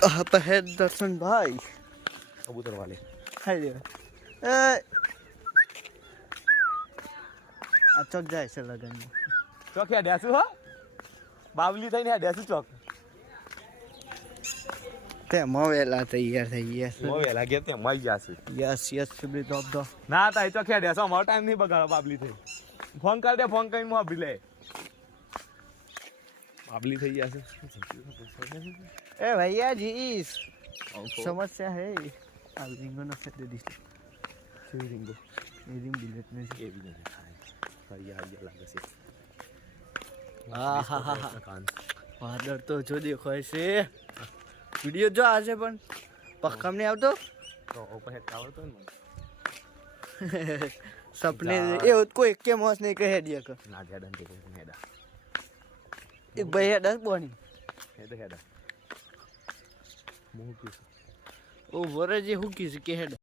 कहाँ पर है दर्शन भाई? कबूतर वाले हेलो अचक जाए છે લગન ચોક હેડ્યાશું હો બાવલી થઈને હેડ્યાશું ચોક તે મોવેલા તૈયાર થઈ ગયા છે મોવે લાગે તે મળી જશે યસ યસ સુબી દોબ દો ના તા ચોક હેડ્યાશું અમારો ટાઈમ નહીં બગાડો બાબલી થઈ ફોન કર દે ફોન કરીને મોબી લે બાબલી થઈ જશે ए भैया जी समस्या है अब रिंगो न से दे दी रिंगो ये रिंग बुलेट में ये भी नहीं हरिया हरिया लागे से आहा वादर तो जो देखो ऐसे वीडियो जो आज पण पक्का नहीं आवतो तो ऊपर हेड टावर तो सपने ए कोई के मोस नहीं कहे दिया का ना हेडन के हेडा ए भैया 10 बोनी हेडा मुंह की ओ वरे जे हु की के हेड